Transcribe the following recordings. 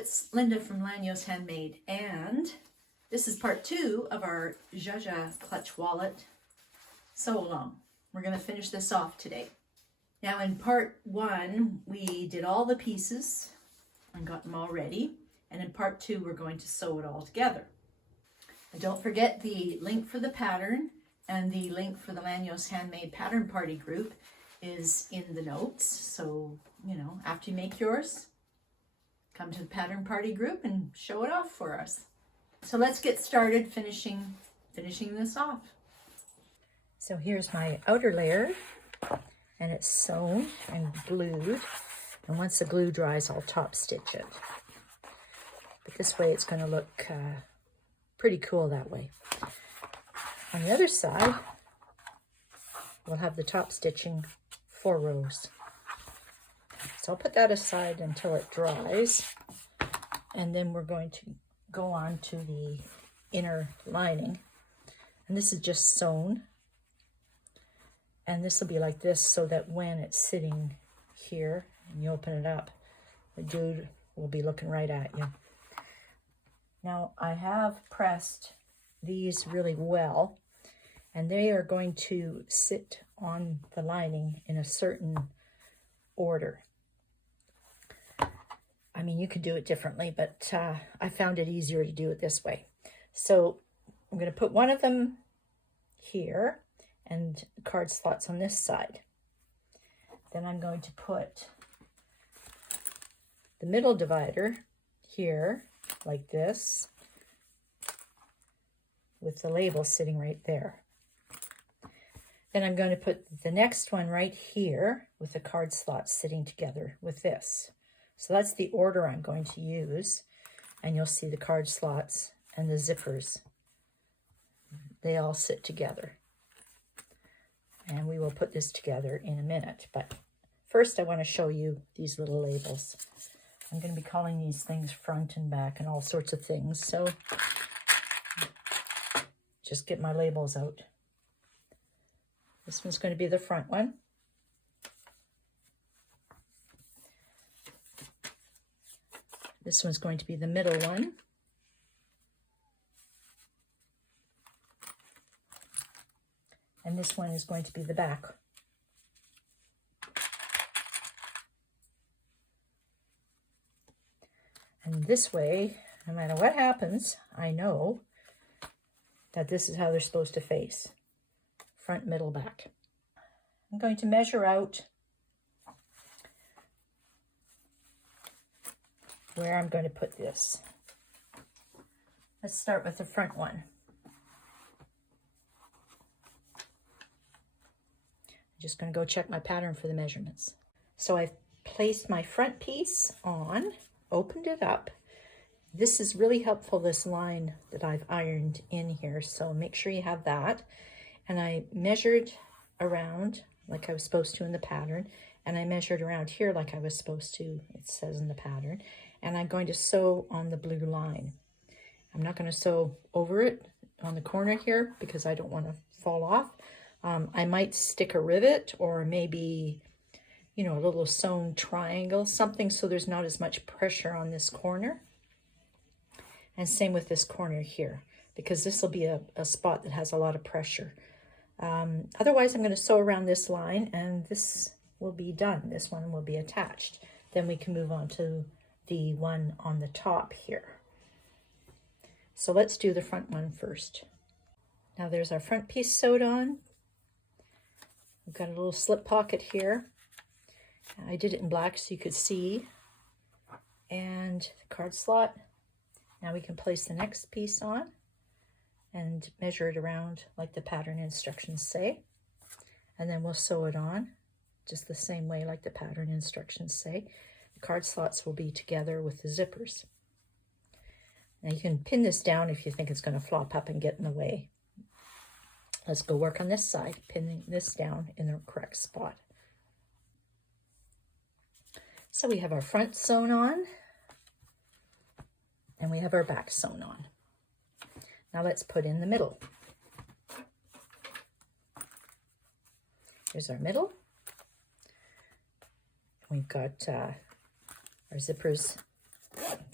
it's Linda from Lányos Handmade, and this is part 2 of our Zsa Zsa clutch wallet sew-along. We're going to finish this off today. Now in part 1, we did all the pieces and got them all ready, and in part 2, we're going to sew it all together. And don't forget the link for the pattern and the link for the Lányos Handmade Pattern Party group is in the notes. So, you know, after you make yours, come to the Pattern Party group and show it off for us. So let's get started finishing this off. So here's my outer layer, and it's sewn and glued. And once the glue dries, I'll top stitch it. But this way it's going to look pretty cool that way. On the other side, we'll have the top stitching 4 rows. So I'll put that aside until it dries, and then we're going to go on to the inner lining. And this is just sewn, and this will be like this so that when it's sitting here and you open it up, the dude will be looking right at you. Now I have pressed these really well, and they are going to sit on the lining in a certain order. I mean, you could do it differently, but I found it easier to do it this way. So I'm going to put one of them here and card slots on this side. Then I'm going to put the middle divider here like this, with the label sitting right there. Then I'm going to put the next one right here with the card slots sitting together with this. So that's the order I'm going to use, and you'll see the card slots and the zippers. They all sit together. And we will put this together in a minute, but first I want to show you these little labels. I'm going to be calling these things front and back and all sorts of things, so just get my labels out. This one's going to be the front one. This one's going to be the middle one. And this one is going to be the back. And this way, no matter what happens, I know that this is how they're supposed to face. Front, middle, back. I'm going to measure out where I'm going to put this. Let's start with the front one. I'm just going to go check my pattern for the measurements. So I've placed my front piece on, opened it up. This is really helpful, this line that I've ironed in here, so make sure you have that. And I measured around like I was supposed to in the pattern, and I measured around here like I was supposed to, it says in the pattern, and I'm going to sew on the blue line. I'm not going to sew over it on the corner here because I don't want to fall off. I might stick a rivet or maybe, you know, a little sewn triangle, something so there's not as much pressure on this corner. And same with this corner here, because this will be a spot that has a lot of pressure. Otherwise, I'm going to sew around this line, and this will be done. This one will be attached. Then we can move on to the one on the top here. So let's do the front one first. Now there's our front piece sewed on. We've got a little slip pocket here. I did it in black so you could see. And the card slot. Now we can place the next piece on and measure it around like the pattern instructions say. And then we'll sew it on just the same way like the pattern instructions say. The card slots will be together with the zippers. Now you can pin this down if you think it's going to flop up and get in the way. Let's go work on this side, pinning this down in the correct spot. So we have our front sewn on, and we have our back sewn on. Now let's put in the middle. Here's our middle. We've got our zippers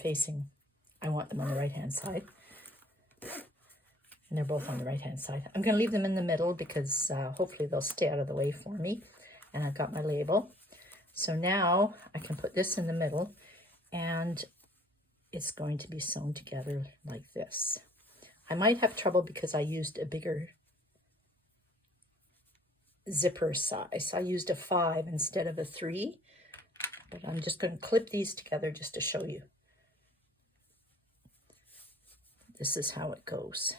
facing, I want them on the right-hand side. And they're both on the right-hand side. I'm going to leave them in the middle because hopefully they'll stay out of the way for me. And I've got my label. So now I can put this in the middle and it's going to be sewn together like this. I might have trouble because I used a bigger zipper size. I used a 5 instead of a 3, but I'm just going to clip these together just to show you. This is how it goes.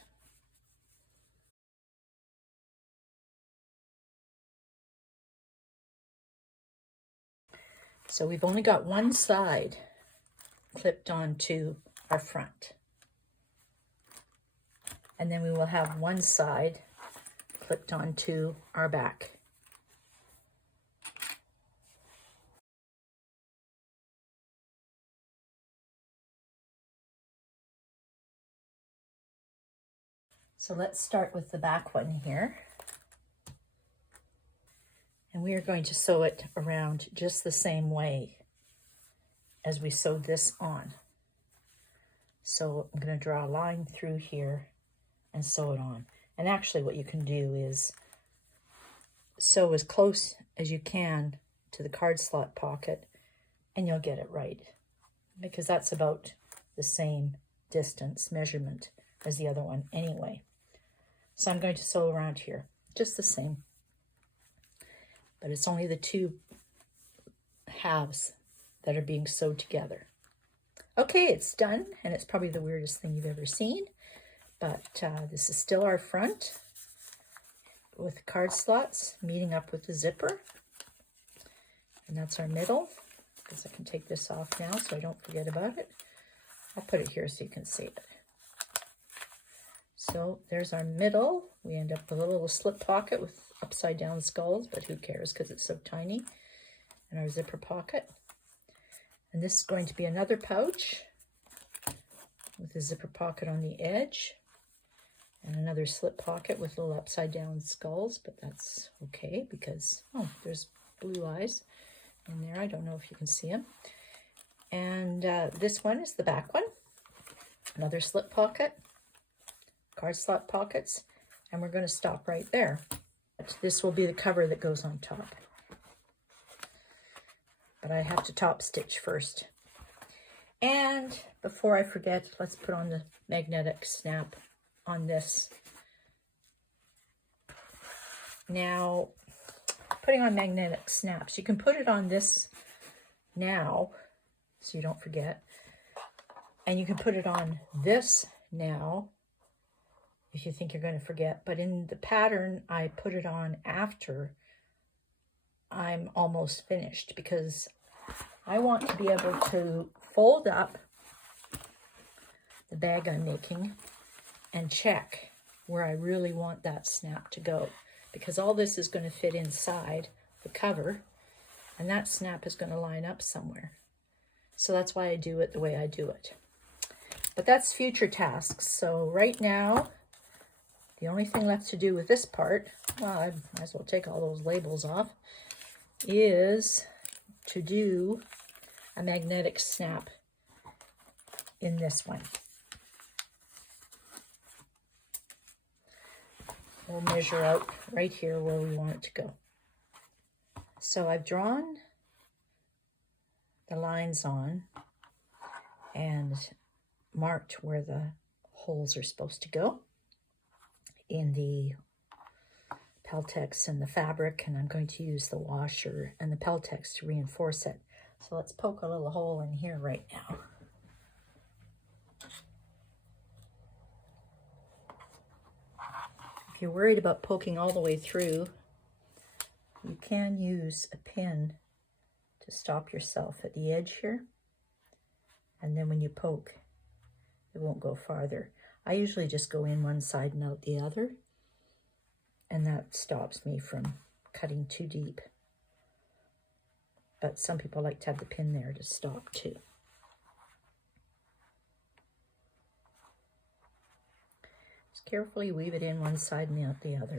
So we've only got one side clipped onto our front. And then we will have one side clipped onto our back. So let's start with the back one here. And we are going to sew it around just the same way as we sewed this on. So I'm going to draw a line through here and sew it on. And actually what you can do is sew as close as you can to the card slot pocket and you'll get it right, because that's about the same distance measurement as the other one anyway. So I'm going to sew around here just the same, but it's only the two halves that are being sewed together. Okay, it's done, and it's probably the weirdest thing you've ever seen, but this is still our front with the card slots meeting up with the zipper, and that's our middle. I guess I can take this off now so I don't forget about it. I'll put it here so you can see it. So there's our middle. We end up with a little slip pocket with upside down skulls, but who cares because it's so tiny. And our zipper pocket. And this is going to be another pouch with a zipper pocket on the edge. And another slip pocket with little upside down skulls, but that's okay because, oh, there's blue eyes in there. I don't know if you can see them. And this one is the back one. Another slip pocket. Card slot pockets, and we're going to stop right there. This will be the cover that goes on top, but I have to top stitch first. And before I forget, let's put on the magnetic snap on this. Now, putting on magnetic snaps, you can put it on this now so you don't forget, and you can put it on this now if you think you're going to forget. But in the pattern, I put it on after I'm almost finished because I want to be able to fold up the bag I'm making and check where I really want that snap to go, because all this is going to fit inside the cover and that snap is going to line up somewhere. So that's why I do it the way I do it. But that's future tasks. So right now, the only thing left to do with this part, well, I might as well take all those labels off, is to do a magnetic snap in this one. We'll measure out right here where we want it to go. So I've drawn the lines on and marked where the holes are supposed to go in the Peltex and the fabric, and I'm going to use the washer and the Peltex to reinforce it. So let's poke a little hole in here right now. If you're worried about poking all the way through, you can use a pin to stop yourself at the edge here, and then when you poke, it won't go farther. I usually just go in one side and out the other, and that stops me from cutting too deep. But some people like to have the pin there to stop too. Just carefully weave it in one side and out the other.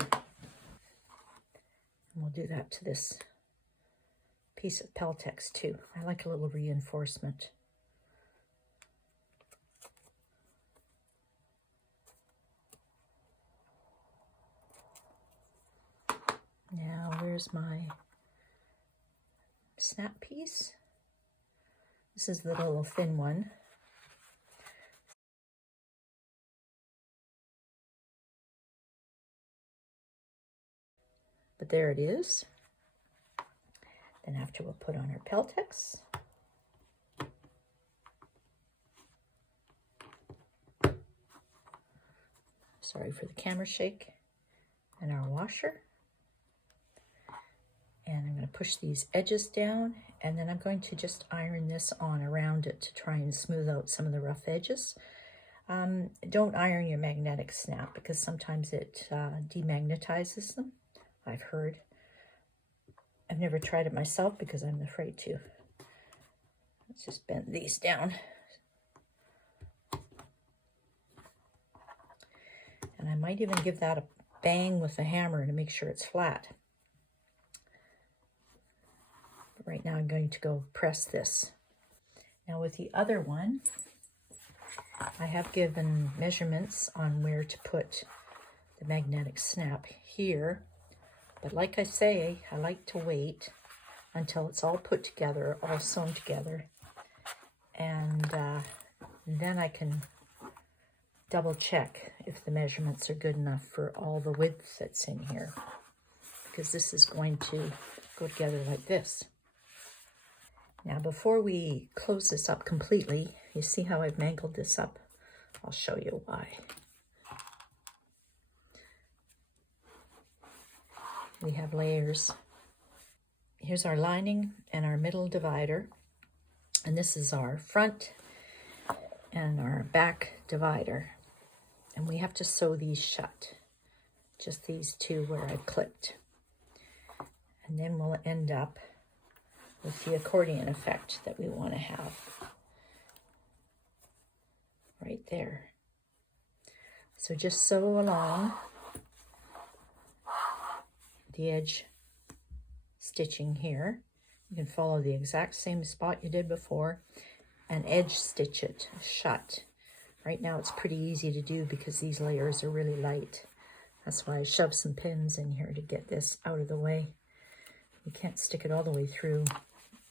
And we'll do that to this piece of Peltex too. I like a little reinforcement. Now, where's my snap piece? This is the little thin one. But there it is. Then after we'll put on our Peltex. Sorry for the camera shake. And our washer. And I'm going to push these edges down, and then I'm going to just iron this on around it to try and smooth out some of the rough edges. Don't iron your magnetic snap because sometimes it demagnetizes them, I've heard. I've never tried it myself because I'm afraid to. Let's just bend these down. And I might even give that a bang with the hammer to make sure it's flat. Right now I'm going to go press this. Now with the other one, I have given measurements on where to put the magnetic snap here. But like I say, I like to wait until it's all put together, all sewn together. And then I can double check if the measurements are good enough for all the width that's in here. Because this is going to go together like this. Now, before we close this up completely, you see how I've mangled this up? I'll show you why. We have layers. Here's our lining and our middle divider. And this is our front and our back divider. And we have to sew these shut. Just these two where I clipped. And then we'll end up with the accordion effect that we want to have right there. So just sew along the edge stitching here. You can follow the exact same spot you did before and edge stitch it shut. Right now it's pretty easy to do because these layers are really light. That's why I shoved some pins in here to get this out of the way. You can't stick it all the way through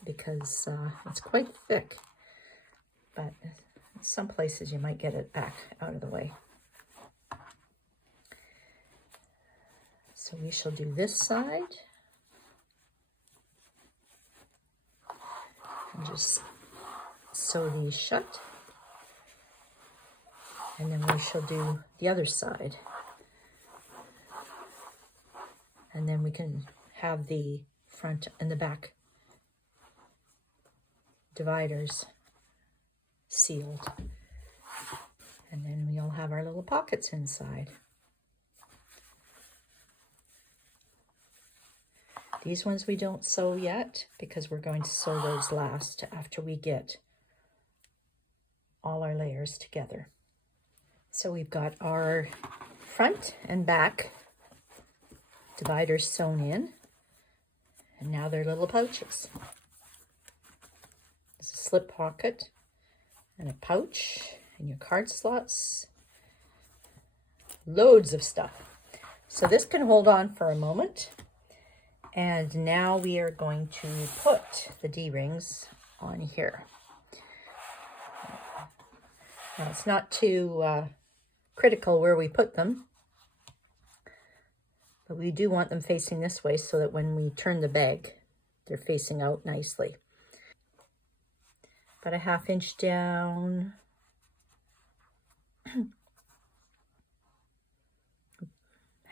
because it's quite thick, but in some places you might get it back out of the way. So we shall do this side and just sew these shut, and then we shall do the other side, and then we can have the front and the back dividers sealed, and then we'll have our little pockets inside. These ones we don't sew yet because we're going to sew those last after we get all our layers together. So we've got our front and back dividers sewn in, and now they're little pouches. There's a slip pocket and a pouch and your card slots. Loads of stuff. So this can hold on for a moment. And now we are going to put the D-rings on here. Now it's not too critical where we put them, but we do want them facing this way so that when we turn the bag, they're facing out nicely. About a ½ inch down.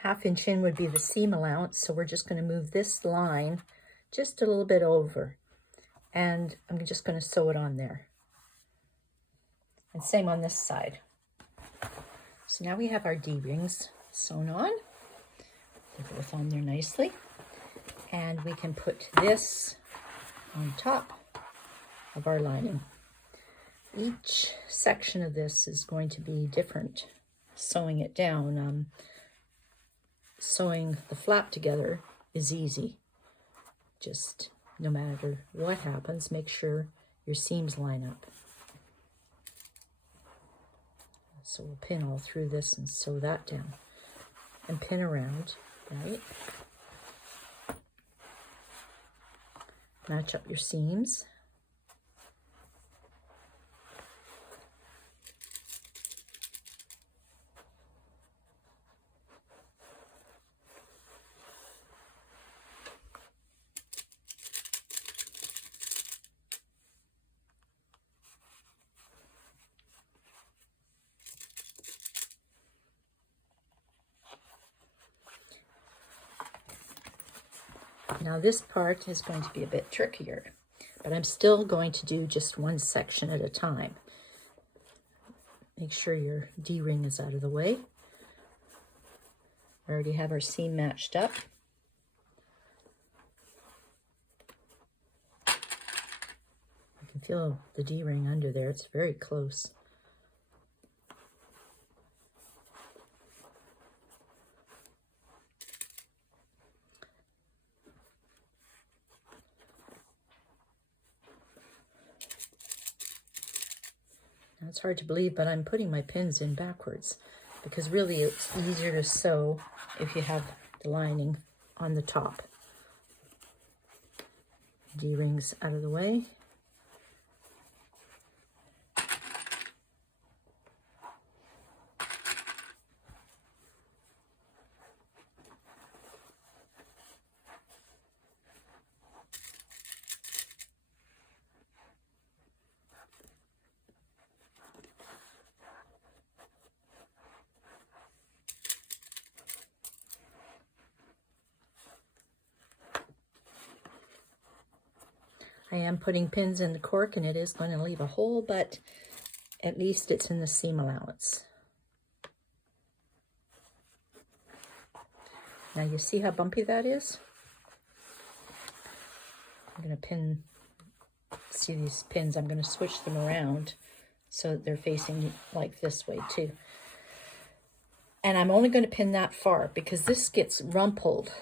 ½ inch in would be the seam allowance, so we're just going to move this line just a little bit over, and I'm just going to sew it on there. And same on this side. So now we have our D-rings sewn on. They're both on there nicely. And we can put this on top of our lining. Each section of this is going to be different, sewing it down. Sewing the flap together is easy. Just no matter what happens, make sure your seams line up. So we'll pin all through this and sew that down and pin around, right? Match up your seams. Now this part is going to be a bit trickier, but I'm still going to do just one section at a time. Make sure your D-ring is out of the way. We already have our seam matched up. You can feel the D-ring under there. It's very close. Now it's hard to believe, but I'm putting my pins in backwards because really it's easier to sew if you have the lining on the top. D-rings out of the way. I am putting pins in the cork, and it is going to leave a hole, but at least it's in the seam allowance. Now you see how bumpy that is? I'm going to see these pins, I'm going to switch them around so that they're facing like this way too. And I'm only going to pin that far because this gets rumpled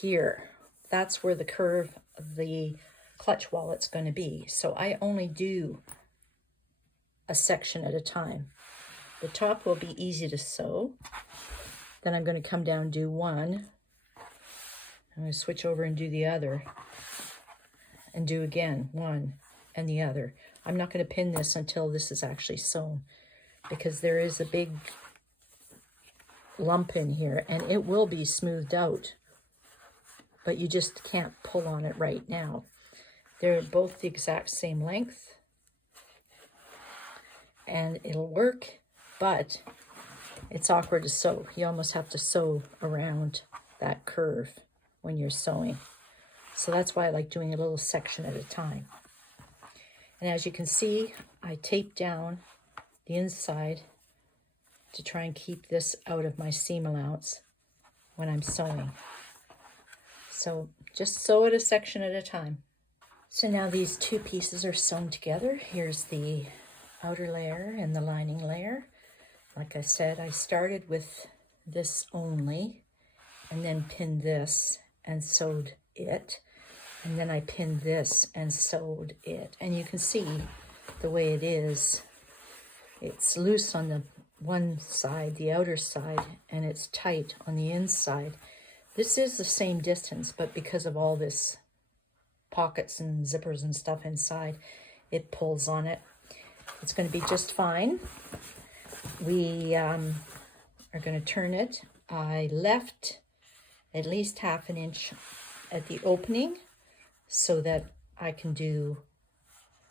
here. That's where the curve of the clutch wallet's going to be. So I only do a section at a time. The top will be easy to sew. Then I'm going to come down, do one. I'm going to switch over and do the other. And do again, one and the other. I'm not going to pin this until this is actually sewn because there is a big lump in here and it will be smoothed out. But you just can't pull on it right now. They're both the exact same length and it'll work, but it's awkward to sew. You almost have to sew around that curve when you're sewing. So that's why I like doing a little section at a time. And as you can see, I tape down the inside to try and keep this out of my seam allowance when I'm sewing. So just sew it a section at a time. So now these two pieces are sewn together. Here's the outer layer and the lining layer. Like I said, I started with this only and then pinned this and sewed it. And then I pinned this and sewed it. And you can see the way it is. It's loose on the one side, the outer side, and it's tight on the inside. This is the same distance, but because of all this pockets and zippers and stuff inside, it pulls on it. It's going to be just fine. We are going to turn it. I left at least 1/2 inch at the opening so that I can do,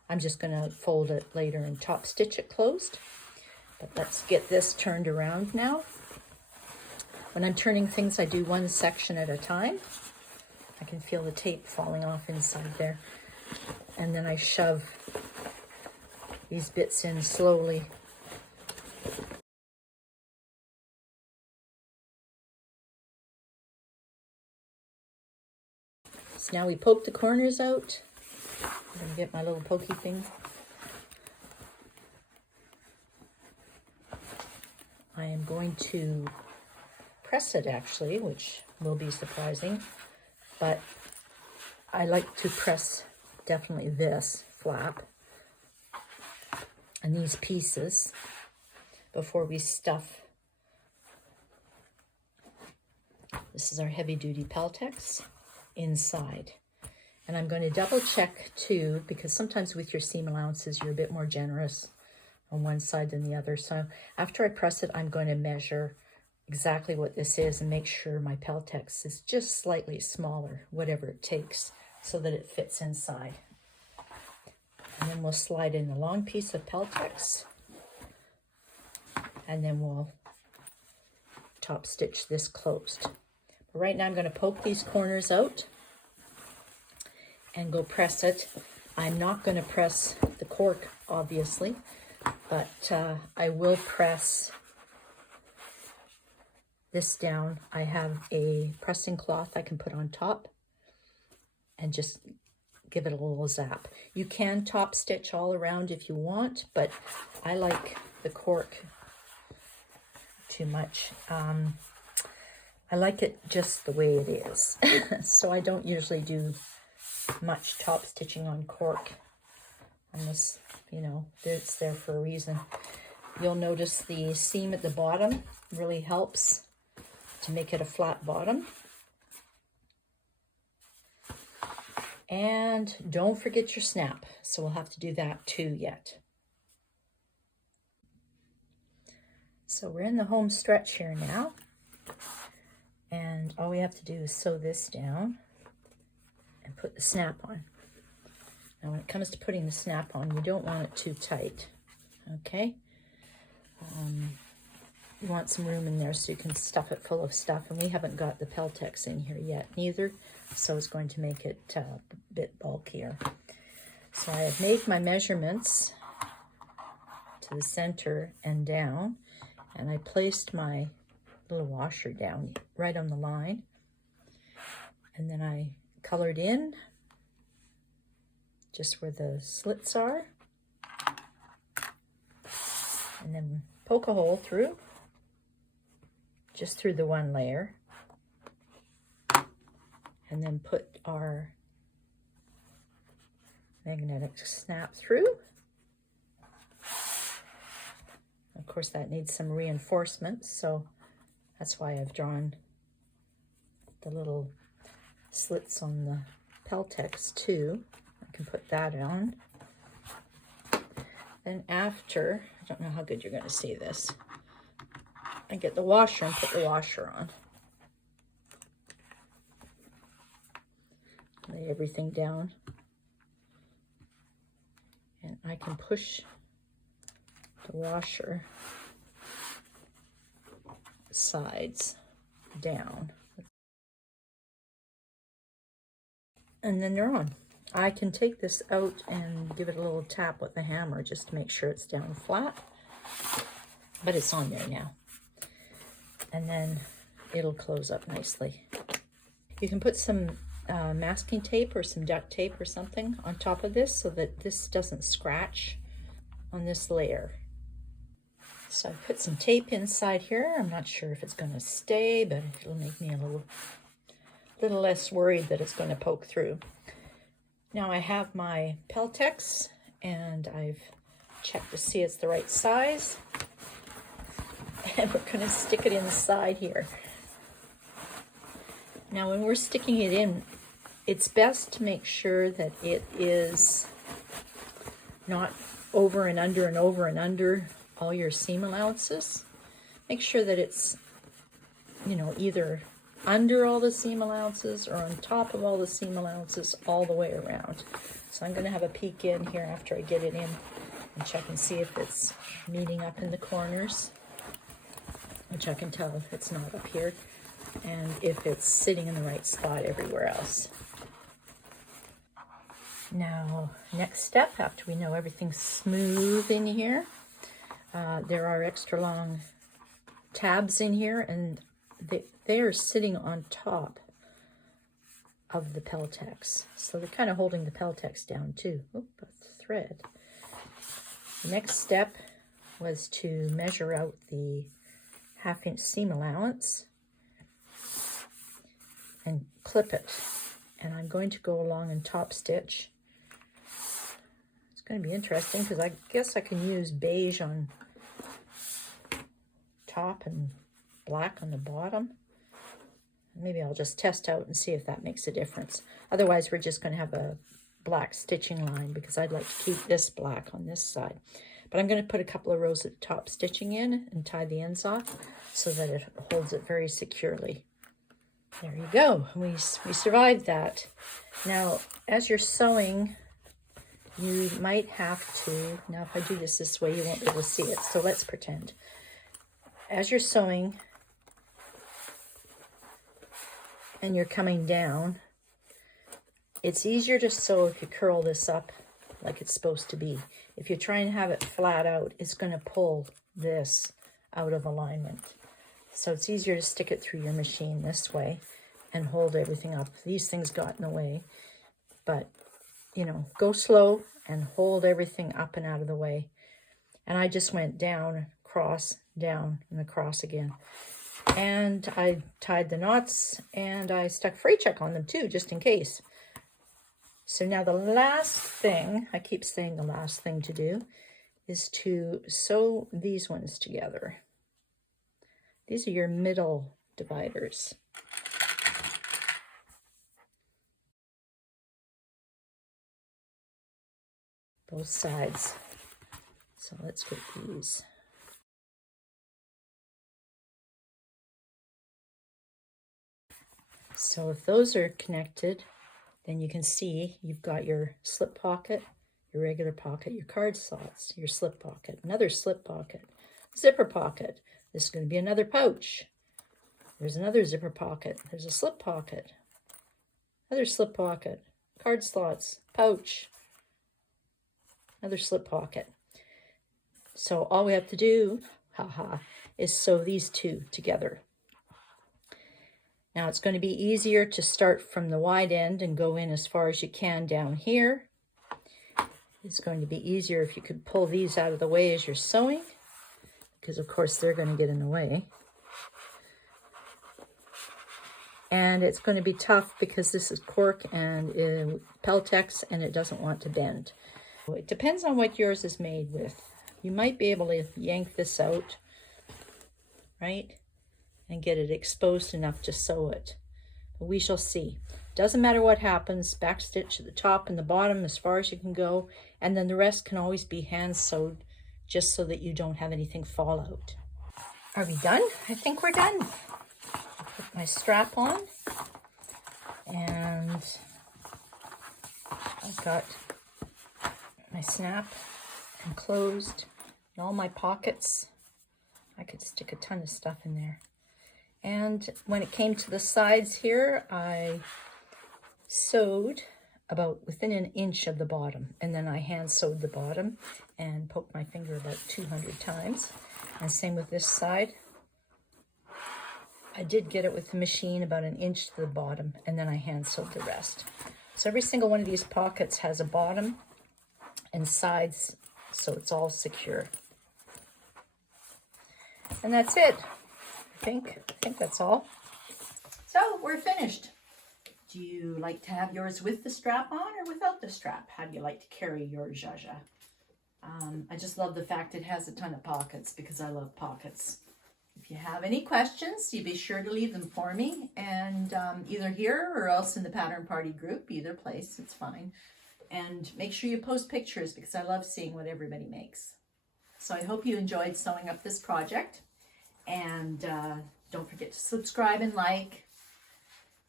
I'm just going to fold it later and top stitch it closed. But let's get this turned around now. When I'm turning things, I do one section at a time. I can feel the tape falling off inside there. And then I shove these bits in slowly. So now we poke the corners out. I'm going to get my little pokey thing. I am going to press it actually, which will be surprising, but I like to press definitely this flap and these pieces before we stuff. This is our heavy duty Peltex inside. And I'm going to double check too, because sometimes with your seam allowances, you're a bit more generous on one side than the other. So after I press it, I'm going to measure exactly what this is and make sure my Peltex is just slightly smaller, whatever it takes, so that it fits inside. And then we'll slide in a long piece of Peltex, and then we'll top stitch this closed. But right now I'm going to poke these corners out and go press it. I'm not going to press the cork, obviously, but I will press this down. I have a pressing cloth I can put on top and just give it a little zap. You can top stitch all around if you want, but I like the cork too much. I like it just the way it is. So I don't usually do much top stitching on cork unless, you know, it's there for a reason. You'll notice the seam at the bottom really helps to make it a flat bottom. And don't forget your snap. So we'll have to do that too yet. So we're in the home stretch here now. And all we have to do is sew this down and put the snap on. Now when it comes to putting the snap on, you don't want it too tight, okay? You want some room in there so you can stuff it full of stuff, and we haven't got the Peltex in here yet neither, so it's going to make it a bit bulkier. So I have made my measurements to the center and down, and I placed my little washer down right on the line, and then I colored in just where the slits are, and then poke a hole through, just through the one layer, and then put our magnetic snap through. Of course that needs some reinforcement, so that's why I've drawn the little slits on the Peltex too. I can put that on. Then after, I don't know how good you're going to see this, I get the washer and put the washer on. Lay everything down. And I can push the washer sides down. And then they're on. I can take this out and give it a little tap with the hammer just to make sure it's down flat. But it's on there now. And then it'll close up nicely. You can put some masking tape or some duct tape or something on top of this so that this doesn't scratch on this layer. So I put some tape inside here. I'm not sure if it's going to stay, but it'll make me a little less worried that it's going to poke through. Now I have my Peltex, and I've checked to see it's the right size. And we're going to stick it inside here. Now when we're sticking it in, it's best to make sure that it is not over and under and over and under all your seam allowances. Make sure that it's, you know, either under all the seam allowances or on top of all the seam allowances all the way around. So I'm going to have a peek in here after I get it in and check and see if it's meeting up in the corners, which I can tell if it's not up here, and if it's sitting in the right spot everywhere else. Now, next step, after we know everything's smooth in here, there are extra long tabs in here, and they are sitting on top of the Peltex. So they're kind of holding the Peltex down too. Oop, that's the thread. The next step was to measure out the 1/2 inch seam allowance and clip it. And I'm going to go along and top stitch. It's going to be interesting because I guess I can use beige on top and black on the bottom. Maybe I'll just test out and see if that makes a difference. Otherwise, we're just going to have a black stitching line because I'd like to keep this black on this side. But I'm going to put a couple of rows of top stitching in and tie the ends off so that it holds it very securely. There you go. We survived that. Now, as you're sewing, you might have to, now if I do this way, you won't be able to see it. So let's pretend. As you're sewing and you're coming down, it's easier to sew if you curl this up like it's supposed to be. If you try and have it flat out, it's going to pull this out of alignment. So it's easier to stick it through your machine this way and hold everything up. These things got in the way, but you know, go slow and hold everything up and out of the way. And I just went down, across, down, and across again. And I tied the knots and I stuck fray check on them too, just in case. So now the last thing, I keep saying the last thing to do, is to sew these ones together. These are your middle dividers. Both sides. So let's get these. So if those are connected, then you can see you've got your slip pocket, your regular pocket, your card slots, your slip pocket, another slip pocket, zipper pocket. This is going to be another pouch. There's another zipper pocket. There's a slip pocket, another slip pocket, card slots, pouch, another slip pocket. So all we have to do, is sew these two together. Now it's going to be easier to start from the wide end and go in as far as you can down here. It's going to be easier if you could pull these out of the way as you're sewing, because of course they're going to get in the way. And it's going to be tough because this is cork and Peltex and it doesn't want to bend. It depends on what yours is made with. You might be able to yank this out, right? And get it exposed enough to sew it. But we shall see. Doesn't matter what happens, backstitch at the top and the bottom as far as you can go, and then the rest can always be hand sewed just so that you don't have anything fall out. Are we done? I think we're done. I'll put my strap on, and I've got my snap enclosed and all my pockets. I could stick a ton of stuff in there. And when it came to the sides here, I sewed about within an inch of the bottom, and then I hand sewed the bottom and poked my finger about 200 times. And same with this side. I did get it with the machine about an inch to the bottom, and then I hand sewed the rest. So every single one of these pockets has a bottom and sides, so it's all secure. And that's it. I think that's all. So we're finished. Do you like to have yours with the strap on or without the strap? How do you like to carry your Zsa Zsa? I just love the fact it has a ton of pockets because I love pockets. If you have any questions, you be sure to leave them for me, and either here or else in the Pattern Party group, either place, it's fine. And make sure you post pictures because I love seeing what everybody makes. So I hope you enjoyed sewing up this project. And don't forget to subscribe and like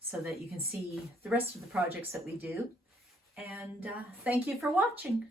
so that you can see the rest of the projects that we do. And thank you for watching.